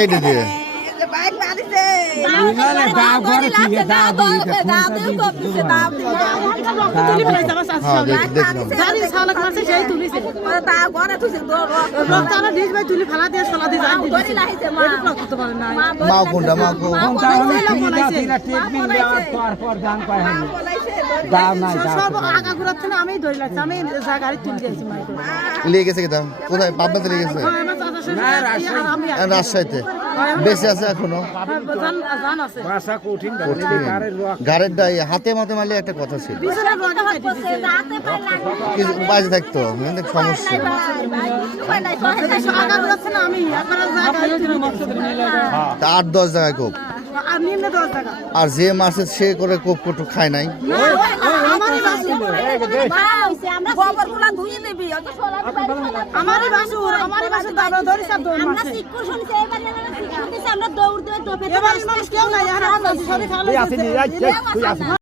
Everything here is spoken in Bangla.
এইটা দিয়ে মা কোনটা মা লিয়ে গেছে কিনা কোথায় পাবনাতে লিয়ে গেছে রাজশাহীতে বেঁচে আছে এখনো গাড়ির হাতে মাতে মারলে একটা কথা ছিল বাজে থাকতো সমস্যা 8-10 জায়গায় কোপ আর যে মাসে সে করে কোপ কোটো খায় নাই আমরা দৌড়